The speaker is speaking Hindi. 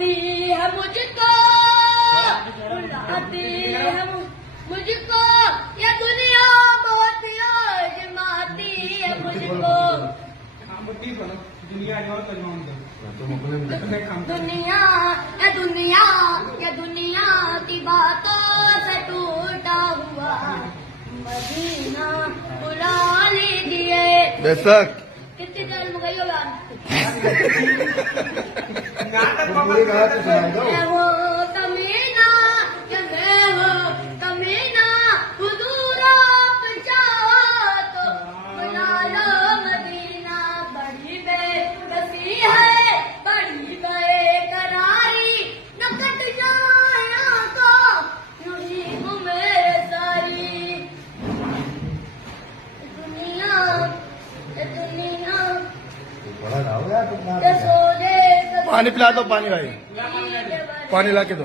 रुलाती है मुझको, रुलाती है मुझको, ये दुनिया बहुत आजमाती है मुझको। ये दुनिया की बातों से टूटा हुआ मदीना बुला लीजिए। बेशक कितनी देर में गई हो यार? पूरी कहा तो सुना दो। मैं वो कमीना, कि मैं वो कमीना, हुजूर आप चाहो तो बुला लो मदीना। बड़ी बेबसी है, बड़ी बेकरारी, न कट जाया तो यूं ही घूमे सारी दुनिया। बड़ा गाओ यार तुम। ये सोने पानी पिला दो, पानी भाई, पानी ला के दो।